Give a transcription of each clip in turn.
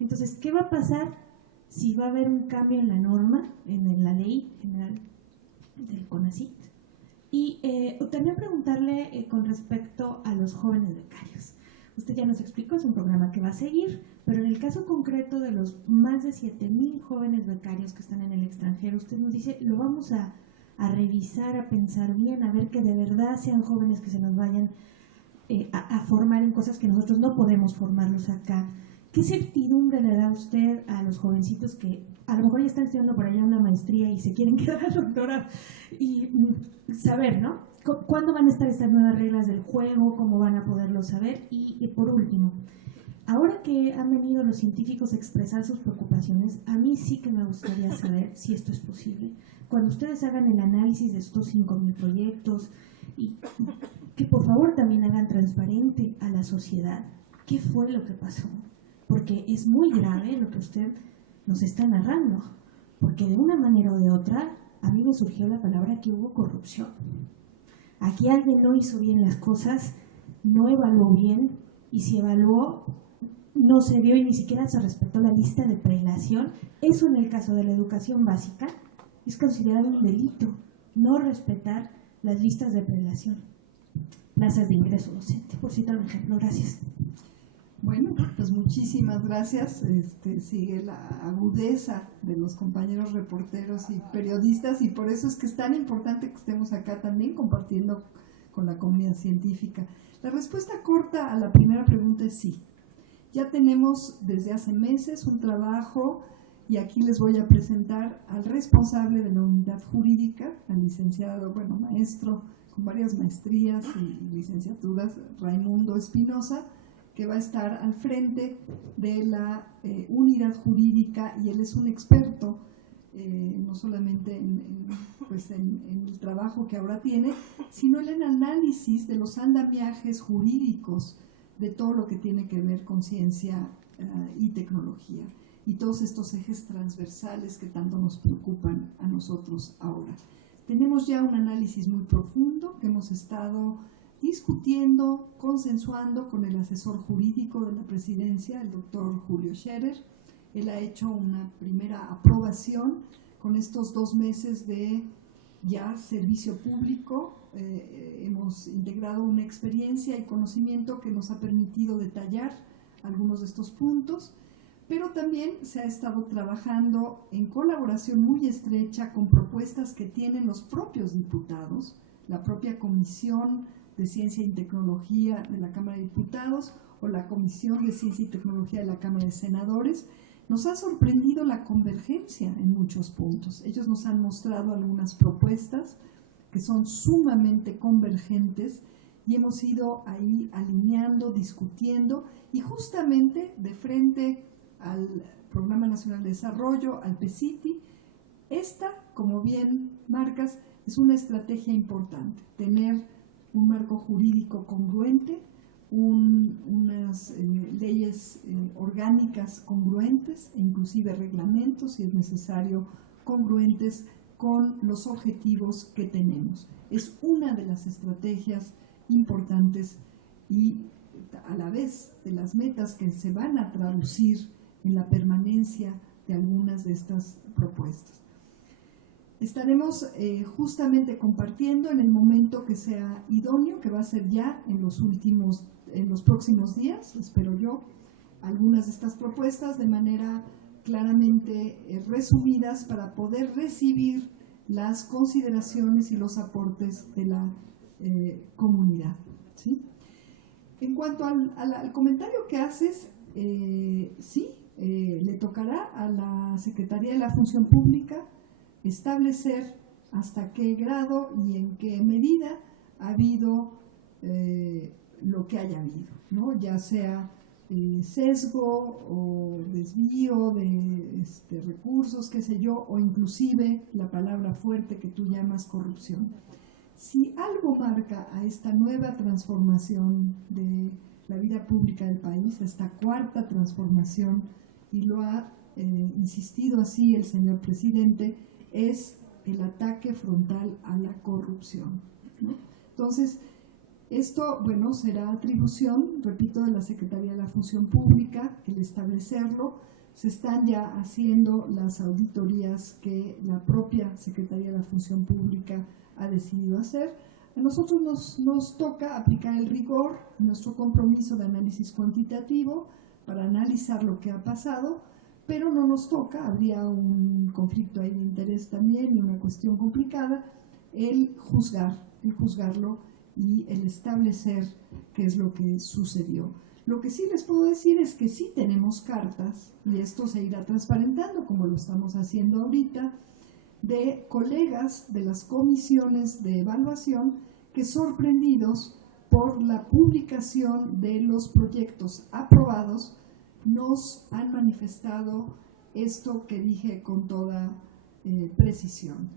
Entonces, ¿qué va a pasar si va a haber un cambio en la norma, en la ley general del CONACYT? Y también preguntarle con respecto a los jóvenes becarios. Usted ya nos explicó, es un programa que va a seguir, pero en el caso concreto de los más de 7,000 jóvenes becarios que están en el extranjero, usted nos dice, lo vamos a revisar, a pensar bien, a ver que de verdad sean jóvenes que se nos vayan a formar en cosas que nosotros no podemos formarlos acá. ¿Qué certidumbre le da usted a los jovencitos que a lo mejor ya están estudiando por allá una maestría y se quieren quedar al doctorado? Y saber, ¿no? ¿Cuándo van a estar estas nuevas reglas del juego? ¿Cómo van a poderlo saber? Y por último, ahora que han venido los científicos a expresar sus preocupaciones, a mí sí que me gustaría saber si esto es posible. Cuando ustedes hagan el análisis de estos 5,000 proyectos, y que por favor también hagan transparente a la sociedad qué fue lo que pasó, porque es muy grave lo que usted nos está narrando, porque de una manera o de otra a mí me surgió la palabra que hubo corrupción. Aquí alguien no hizo bien las cosas, no evaluó bien, y si evaluó no se vio y ni siquiera se respetó la lista de prelación. Eso en el caso de la educación básica es considerado un delito, no respetar las listas de prelación, plazas de ingreso docente, por citar un ejemplo. Gracias. Bueno, pues muchísimas gracias. Sigue la agudeza de los compañeros reporteros y periodistas, y por eso es que es tan importante que estemos acá también compartiendo con la comunidad científica. La respuesta corta a la primera pregunta es sí. Ya tenemos desde hace meses un trabajo, y aquí les voy a presentar al responsable de la unidad jurídica, al licenciado, maestro con varias maestrías y licenciaturas, Raimundo Espinosa, que va a estar al frente de la unidad jurídica, y él es un experto no solamente en el trabajo que ahora tiene, sino en el análisis de los andamiajes jurídicos de todo lo que tiene que ver con ciencia y tecnología, y todos estos ejes transversales que tanto nos preocupan a nosotros ahora. Tenemos ya un análisis muy profundo que hemos estado discutiendo, consensuando con el asesor jurídico de la presidencia, el doctor Julio Scherer. Él ha hecho una primera aprobación con estos 2 meses de ya servicio público. Hemos integrado una experiencia y conocimiento que nos ha permitido detallar algunos de estos puntos, pero también se ha estado trabajando en colaboración muy estrecha con propuestas que tienen los propios diputados, la propia Comisión de Ciencia y Tecnología de la Cámara de Diputados o la Comisión de Ciencia y Tecnología de la Cámara de Senadores. Nos ha sorprendido la convergencia en muchos puntos. Ellos nos han mostrado algunas propuestas que son sumamente convergentes, y hemos ido ahí alineando, discutiendo, y justamente de frente al Programa Nacional de Desarrollo, al PCITI, esta, como bien marcas, es una estrategia importante, tener un marco jurídico congruente, unas leyes orgánicas congruentes, e inclusive reglamentos, si es necesario, congruentes con los objetivos que tenemos. Es una de las estrategias importantes y a la vez de las metas que se van a traducir en la permanencia de algunas de estas propuestas. Estaremos justamente compartiendo en el momento que sea idóneo, que va a ser ya en los próximos días, espero yo, algunas de estas propuestas de manera claramente resumidas para poder recibir las consideraciones y los aportes de la comunidad, ¿sí? En cuanto al comentario que haces, sí, le tocará a la Secretaría de la Función Pública establecer hasta qué grado y en qué medida ha habido lo que haya habido, ¿no? Ya sea sesgo o desvío de recursos, qué sé yo, o inclusive la palabra fuerte que tú llamas corrupción. Si algo marca a esta nueva transformación de la vida pública del país, esta cuarta transformación, y lo ha insistido así el señor presidente, es el ataque frontal a la corrupción, ¿no? Entonces, Esto, bueno, será atribución, repito, de la Secretaría de la Función Pública, el establecerlo. Se están ya haciendo las auditorías que la propia Secretaría de la Función Pública ha decidido hacer. A nosotros nos toca aplicar el rigor, nuestro compromiso de análisis cuantitativo para analizar lo que ha pasado, pero no nos toca, habría un conflicto ahí de interés también y una cuestión complicada, el juzgarlo y el establecer qué es lo que sucedió. Lo que sí les puedo decir es que sí tenemos cartas, y esto se irá transparentando como lo estamos haciendo ahorita, de colegas de las comisiones de evaluación que, sorprendidos por la publicación de los proyectos aprobados, nos han manifestado esto que dije con toda precisión.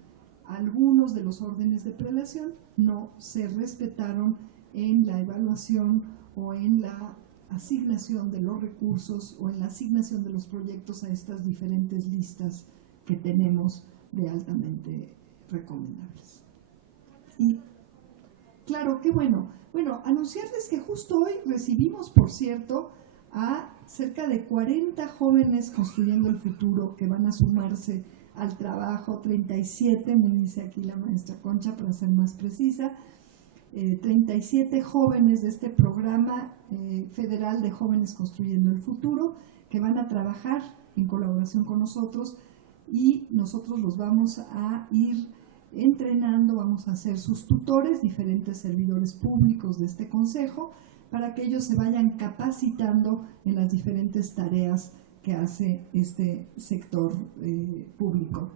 Algunos de los órdenes de prelación no se respetaron en la evaluación o en la asignación de los recursos o en la asignación de los proyectos a estas diferentes listas que tenemos de altamente recomendables. Y claro, qué bueno. Bueno, anunciarles que justo hoy recibimos, por cierto, a cerca de 40 jóvenes construyendo el futuro que van a sumarse al trabajo, 37, me dice aquí la maestra Concha para ser más precisa, 37 jóvenes de este programa federal de Jóvenes Construyendo el Futuro que van a trabajar en colaboración con nosotros, y nosotros los vamos a ir entrenando, vamos a ser sus tutores, diferentes servidores públicos de este consejo, para que ellos se vayan capacitando en las diferentes tareas que hace este sector público.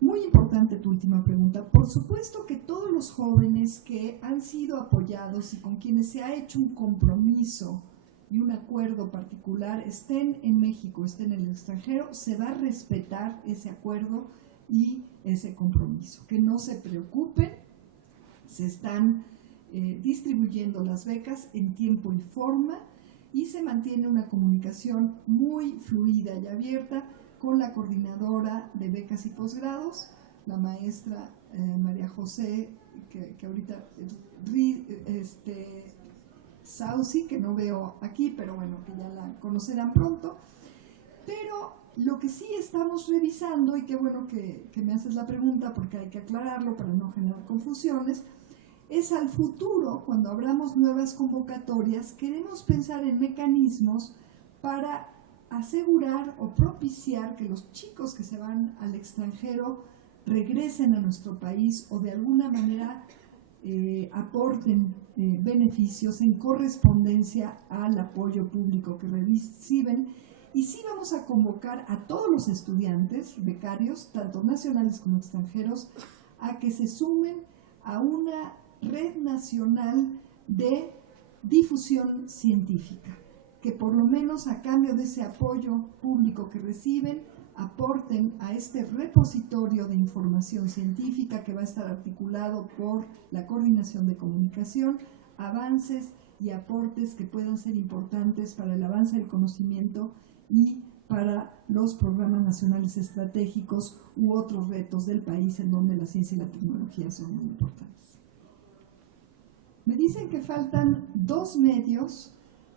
Muy importante tu última pregunta. Por supuesto que todos los jóvenes que han sido apoyados y con quienes se ha hecho un compromiso y un acuerdo particular, estén en México, estén en el extranjero, se va a respetar ese acuerdo y ese compromiso. Que no se preocupen, se están distribuyendo las becas en tiempo y forma, y se mantiene una comunicación muy fluida y abierta con la coordinadora de becas y posgrados, la maestra María José, que ahorita Sausi, que no veo aquí, pero bueno, que ya la conocerán pronto. Pero lo que sí estamos revisando, y qué bueno que me haces la pregunta porque hay que aclararlo para no generar confusiones, es al futuro, cuando abramos nuevas convocatorias, queremos pensar en mecanismos para asegurar o propiciar que los chicos que se van al extranjero regresen a nuestro país o de alguna manera aporten beneficios en correspondencia al apoyo público que reciben. Y sí vamos a convocar a todos los estudiantes, becarios, tanto nacionales como extranjeros, a que se sumen a una red nacional de difusión científica, que por lo menos a cambio de ese apoyo público que reciben, aporten a este repositorio de información científica que va a estar articulado por la Coordinación de Comunicación, avances y aportes que puedan ser importantes para el avance del conocimiento y para los programas nacionales estratégicos u otros retos del país en donde la ciencia y la tecnología son muy importantes. Me dicen que faltan 2 medios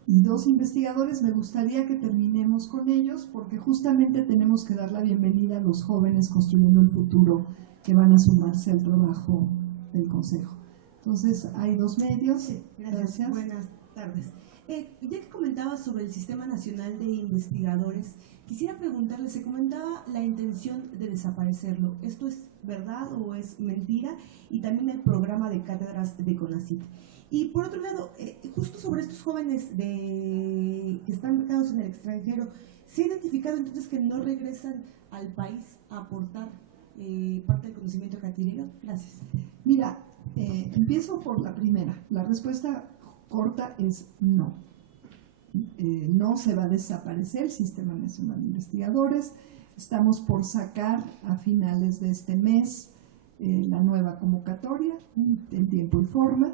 y 2 investigadores. Me gustaría que terminemos con ellos porque justamente tenemos que dar la bienvenida a los jóvenes construyendo el futuro que van a sumarse al trabajo del Consejo. Entonces, hay 2 medios. Sí, gracias. Buenas tardes. Ya que comentaba sobre el Sistema Nacional de Investigadores, quisiera preguntarle, se comentaba la intención de desaparecerlo. ¿Esto es verdad o es mentira? Y también el programa de cátedras de CONACYT. Y por otro lado, justo sobre estos jóvenes que están becados en el extranjero, ¿se ha identificado entonces que no regresan al país a aportar parte del conocimiento catirero? Gracias. Mira, empiezo por la primera. La respuesta corta es no. No se va a desaparecer el Sistema Nacional de Investigadores. Estamos por sacar a finales de este mes la nueva convocatoria en tiempo y forma.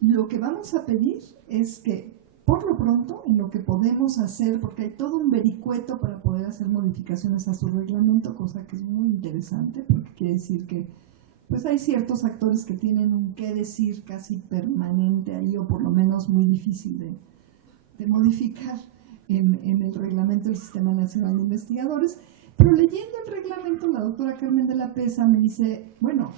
Lo que vamos a pedir es que, por lo pronto, en lo que podemos hacer, porque hay todo un vericueto para poder hacer modificaciones a su reglamento, cosa que es muy interesante, porque quiere decir que pues hay ciertos actores que tienen un qué decir casi permanente ahí, o por lo menos muy difícil de modificar en el reglamento del Sistema Nacional de Investigadores. Pero leyendo el reglamento, la doctora Carmen de la Pesa me dice, bueno,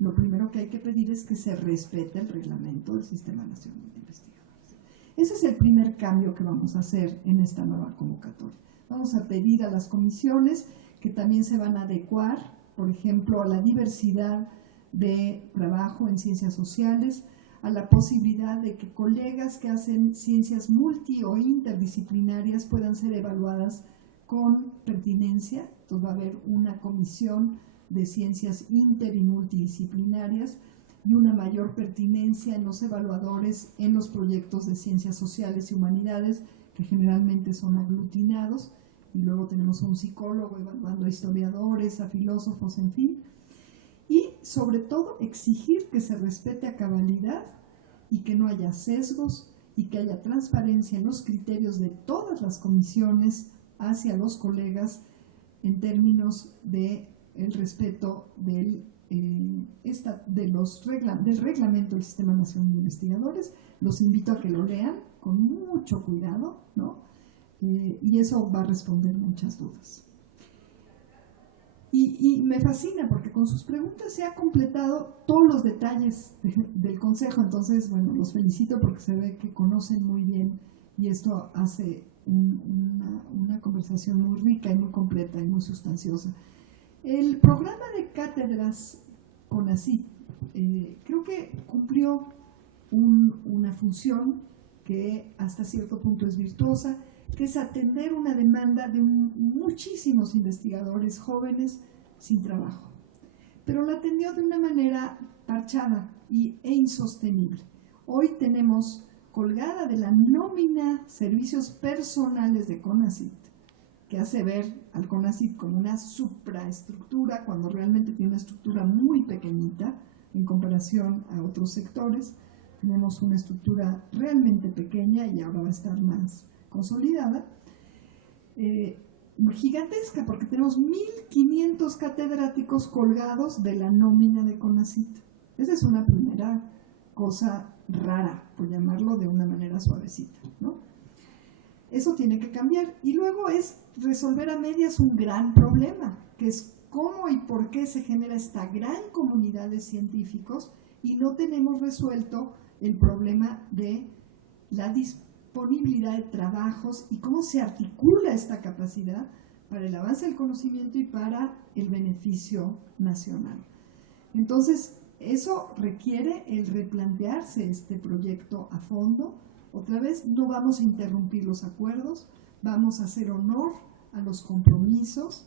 lo primero que hay que pedir es que se respete el reglamento del Sistema Nacional de Investigadores. Ese es el primer cambio que vamos a hacer en esta nueva convocatoria. Vamos a pedir a las comisiones que también se van a adecuar, por ejemplo, a la diversidad de trabajo en ciencias sociales, a la posibilidad de que colegas que hacen ciencias multi o interdisciplinarias puedan ser evaluadas con pertinencia. Entonces va a haber una comisión de ciencias inter y multidisciplinarias y una mayor pertinencia en los evaluadores en los proyectos de ciencias sociales y humanidades, que generalmente son aglutinados, y luego tenemos a un psicólogo evaluando a historiadores, a filósofos, en fin. Y sobre todo exigir que se respete a cabalidad y que no haya sesgos y que haya transparencia en los criterios de todas las comisiones hacia los colegas en términos de el respeto del reglamento del Sistema Nacional de Investigadores. Los invito a que lo lean con mucho cuidado, ¿no? Y eso va a responder muchas dudas. Y me fascina porque con sus preguntas se ha completado todos los detalles del Consejo. Entonces, bueno, los felicito porque se ve que conocen muy bien y esto hace una conversación muy rica y muy completa y muy sustanciosa. El programa de cátedras CONACYT creo que cumplió una función que hasta cierto punto es virtuosa, que es atender una demanda de muchísimos investigadores jóvenes sin trabajo. Pero la atendió de una manera parchada e insostenible. Hoy tenemos colgada de la nómina servicios personales de CONACYT, que hace ver al CONACYT como una supraestructura, cuando realmente tiene una estructura muy pequeñita en comparación a otros sectores. Tenemos una estructura realmente pequeña y ahora va a estar más consolidada, gigantesca, porque tenemos 1.500 catedráticos colgados de la nómina de CONACYT. Esa es una primera cosa rara, por llamarlo de una manera suavecita, ¿no? Eso tiene que cambiar. Y luego es resolver a medias un gran problema, que es cómo y por qué se genera esta gran comunidad de científicos y no tenemos resuelto el problema de la disponibilidad de trabajos y cómo se articula esta capacidad para el avance del conocimiento y para el beneficio nacional. Entonces, eso requiere el replantearse este proyecto a fondo. Otra vez, no vamos a interrumpir los acuerdos, vamos a hacer honor a los compromisos,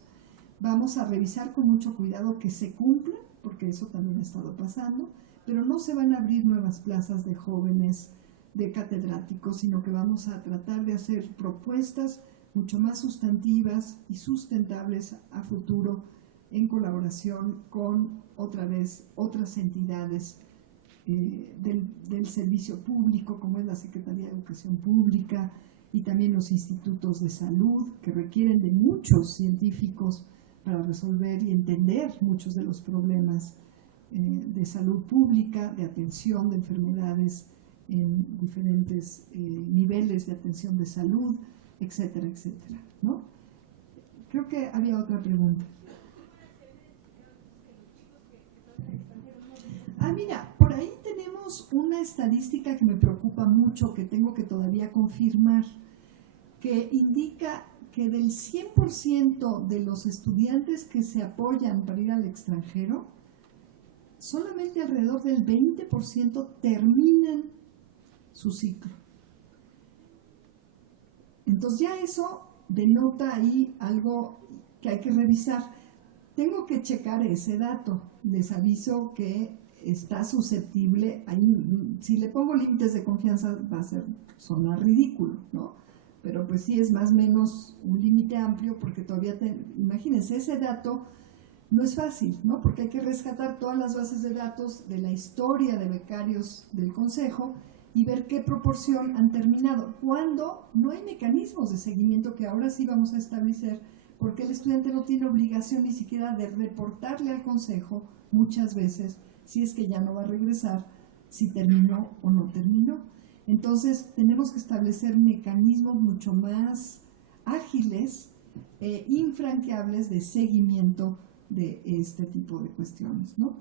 vamos a revisar con mucho cuidado que se cumplan, porque eso también ha estado pasando, pero no se van a abrir nuevas plazas de jóvenes, de catedráticos, sino que vamos a tratar de hacer propuestas mucho más sustantivas y sustentables a futuro en colaboración con, otra vez, otras entidades del servicio público, como es la Secretaría de Educación Pública y también los institutos de salud, que requieren de muchos científicos para resolver y entender muchos de los problemas de salud pública, de atención de enfermedades en diferentes niveles de atención de salud, etcétera, etcétera, ¿no? Creo que había otra pregunta. Mira, por ahí tenemos una estadística que me preocupa mucho, que tengo que todavía confirmar, que indica que del 100% de los estudiantes que se apoyan para ir al extranjero, solamente alrededor del 20% terminan su ciclo. Entonces ya eso denota ahí algo que hay que revisar. Tengo que checar ese dato. Les aviso que está susceptible, ahí, si le pongo límites de confianza va a sonar ridículo, ¿no? Pero pues sí es más o menos un límite amplio, porque todavía, imagínense, ese dato no es fácil, ¿no? Porque hay que rescatar todas las bases de datos de la historia de becarios del Consejo y ver qué proporción han terminado, cuando no hay mecanismos de seguimiento que ahora sí vamos a establecer porque el estudiante no tiene obligación ni siquiera de reportarle al consejo muchas veces si es que ya no va a regresar, si terminó o no terminó. Entonces tenemos que establecer mecanismos mucho más ágiles e infranqueables de seguimiento de este tipo de cuestiones, ¿no?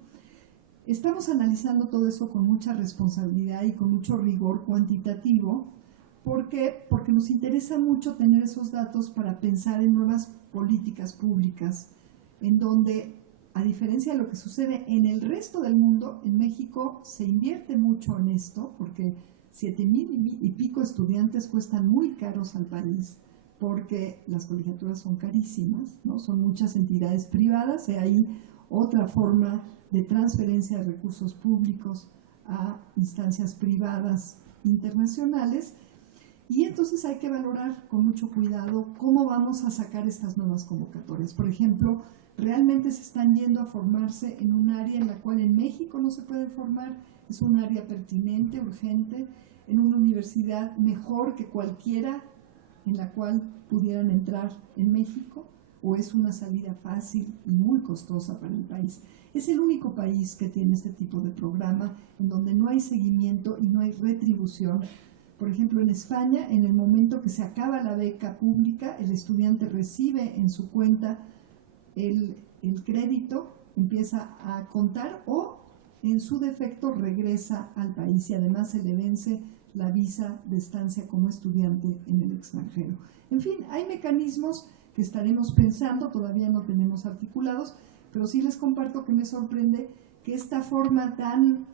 Estamos analizando todo eso con mucha responsabilidad y con mucho rigor cuantitativo. ¿Por qué? Porque nos interesa mucho tener esos datos para pensar en nuevas políticas públicas, en donde, a diferencia de lo que sucede en el resto del mundo, en México se invierte mucho en esto, porque 7,000 y pico estudiantes cuestan muy caros al país, porque las colegiaturas son carísimas, ¿no? Son muchas entidades privadas, y hay otra forma de transferencia de recursos públicos a instancias privadas internacionales. Y entonces hay que valorar con mucho cuidado cómo vamos a sacar estas nuevas convocatorias. Por ejemplo, realmente se están yendo a formarse en un área en la cual en México no se puede formar, es un área pertinente, urgente, en una universidad mejor que cualquiera en la cual pudieran entrar en México, o es una salida fácil y muy costosa para el país. Es el único país que tiene este tipo de programa en donde no hay seguimiento y no hay retribución. Por ejemplo, en España, en el momento que se acaba la beca pública, el estudiante recibe en su cuenta el crédito, empieza a contar, o en su defecto regresa al país y además se le vence la visa de estancia como estudiante en el extranjero. En fin, hay mecanismos que estaremos pensando, todavía no tenemos articulados, pero sí les comparto que me sorprende que esta forma tan,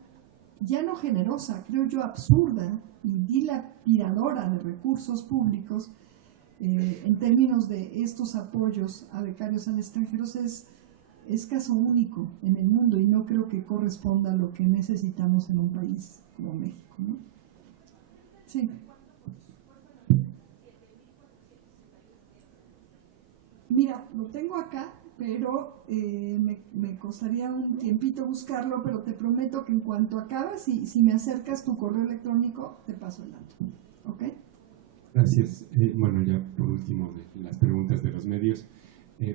ya no generosa, creo yo absurda y dilapidadora de recursos públicos, en términos de estos apoyos a becarios al extranjero, es caso único en el mundo y no creo que corresponda a lo que necesitamos en un país como México, ¿no? Sí. Mira, lo tengo acá, pero me costaría un tiempito buscarlo, pero te prometo que en cuanto acabas, si me acercas tu correo electrónico, te paso el dato. ¿Ok? Gracias. Bueno, ya por último, de las preguntas de los medios,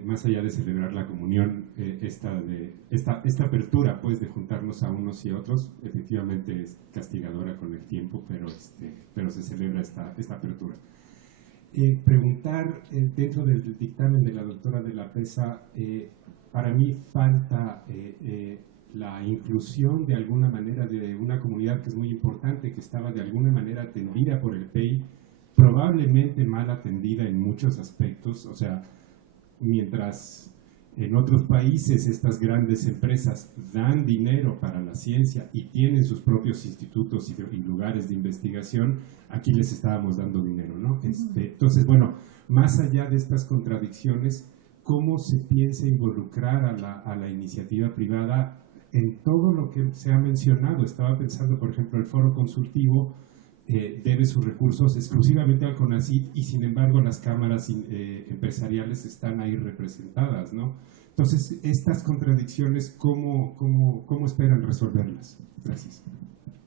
más allá de celebrar la comunión, esta apertura, pues, de juntarnos a unos y a otros, efectivamente es castigadora con el tiempo, pero se celebra esta apertura. Preguntar, dentro del dictamen de la doctora de la PESA, para mí falta la inclusión de alguna manera de una comunidad que es muy importante, que estaba de alguna manera atendida por el PEI, probablemente mal atendida en muchos aspectos. O sea, mientras en otros países estas grandes empresas dan dinero para la ciencia y tienen sus propios institutos y lugares de investigación, aquí les estábamos dando dinero, ¿no? Entonces, bueno, más allá de estas contradicciones, ¿cómo se piensa involucrar a la iniciativa privada en todo lo que se ha mencionado? Estaba pensando, por ejemplo, el foro consultivo debe sus recursos exclusivamente al CONACYT y sin embargo las cámaras empresariales están ahí representadas, ¿no? Entonces, estas contradicciones, ¿cómo esperan resolverlas? Gracias.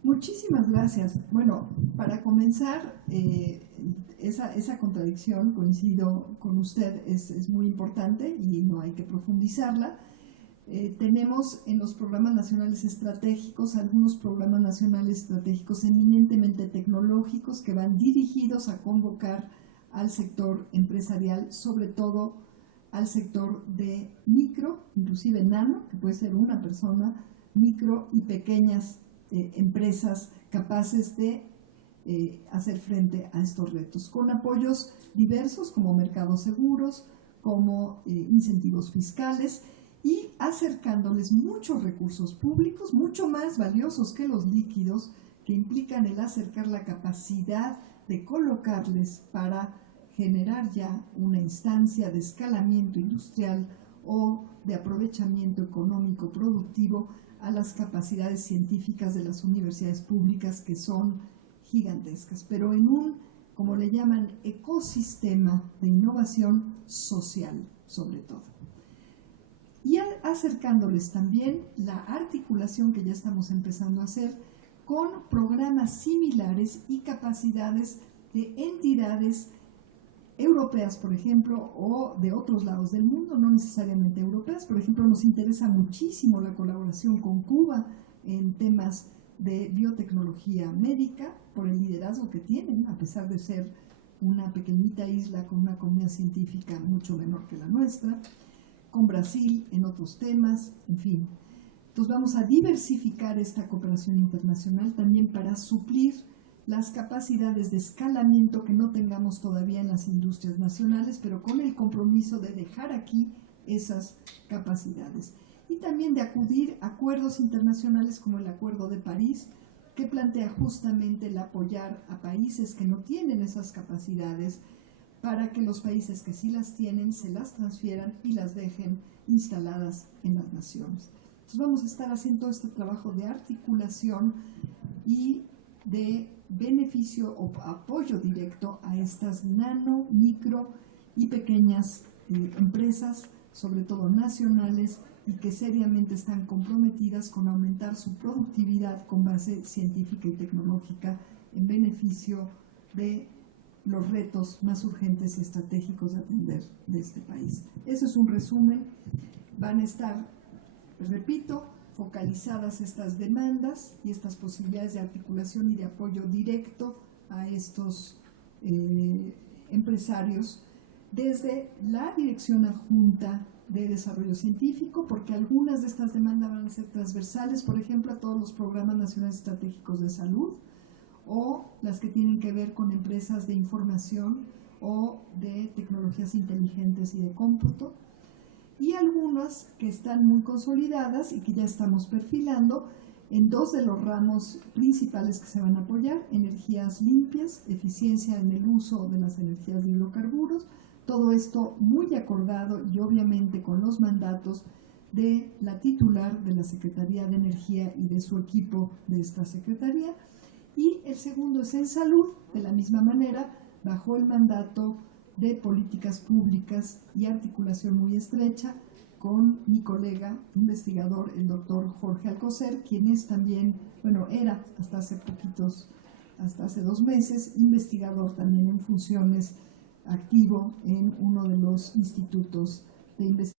Muchísimas gracias. Bueno, para comenzar, esa contradicción, coincido con usted, es muy importante y no hay que profundizarla. Tenemos en los programas nacionales estratégicos algunos programas nacionales estratégicos eminentemente tecnológicos que van dirigidos a convocar al sector empresarial, sobre todo al sector de micro, inclusive nano, que puede ser una persona, micro y pequeñas empresas capaces de hacer frente a estos retos, con apoyos diversos como mercados seguros, como incentivos fiscales, y acercándoles muchos recursos públicos, mucho más valiosos que los líquidos, que implican el acercar la capacidad de colocarles para generar ya una instancia de escalamiento industrial o de aprovechamiento económico productivo a las capacidades científicas de las universidades públicas, que son gigantescas, pero en un, como le llaman, ecosistema de innovación social, sobre todo. Y acercándoles también la articulación que ya estamos empezando a hacer con programas similares y capacidades de entidades europeas, por ejemplo, o de otros lados del mundo, no necesariamente europeas. Por ejemplo, nos interesa muchísimo la colaboración con Cuba en temas de biotecnología médica, por el liderazgo que tienen, a pesar de ser una pequeñita isla con una comunidad científica mucho menor que la nuestra, con Brasil en otros temas, en fin. Entonces vamos a diversificar esta cooperación internacional también para suplir las capacidades de escalamiento que no tengamos todavía en las industrias nacionales, pero con el compromiso de dejar aquí esas capacidades. Y también de acudir a acuerdos internacionales como el Acuerdo de París, que plantea justamente el apoyar a países que no tienen esas capacidades para que los países que sí las tienen se las transfieran y las dejen instaladas en las naciones. Entonces vamos a estar haciendo este trabajo de articulación y de beneficio o apoyo directo a estas nano, micro y pequeñas empresas, sobre todo nacionales, y que seriamente están comprometidas con aumentar su productividad con base científica y tecnológica en beneficio de los retos más urgentes y estratégicos de atender de este país. Eso es un resumen. Van a estar, repito, focalizadas estas demandas y estas posibilidades de articulación y de apoyo directo a estos empresarios desde la Dirección Adjunta de Desarrollo Científico, porque algunas de estas demandas van a ser transversales, por ejemplo, a todos los programas nacionales estratégicos de salud, o las que tienen que ver con empresas de información o de tecnologías inteligentes y de cómputo, y algunas que están muy consolidadas y que ya estamos perfilando en dos de los ramos principales que se van a apoyar: energías limpias, eficiencia en el uso de las energías de hidrocarburos. Todo esto muy acordado y obviamente con los mandatos de la titular de la Secretaría de Energía y de su equipo de esta Secretaría. Y el segundo es en salud, de la misma manera, bajo el mandato de políticas públicas y articulación muy estrecha con mi colega investigador, el doctor Jorge Alcocer, quien es también, bueno, era hasta hace 2 meses, investigador también en funciones, activo en uno de los institutos de investigación